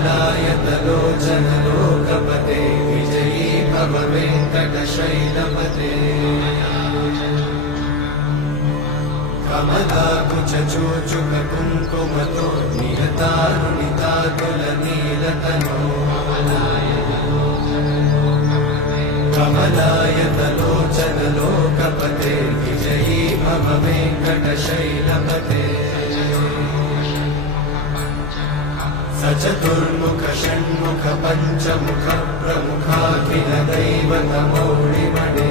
कमलायतलोचन लोकपते विजयी भव वेङ्कटशैलपते कमलाकुचूचुक कुङ्कुमतो निहतारुणितातुलनीलतनो कमलायतलोचन लोकपते विजयी भव वेङ्कटशैलपते सचतुर्मुख षण्मुख पञ्चमुख प्रमुखाखिल दैवतमौळिमणे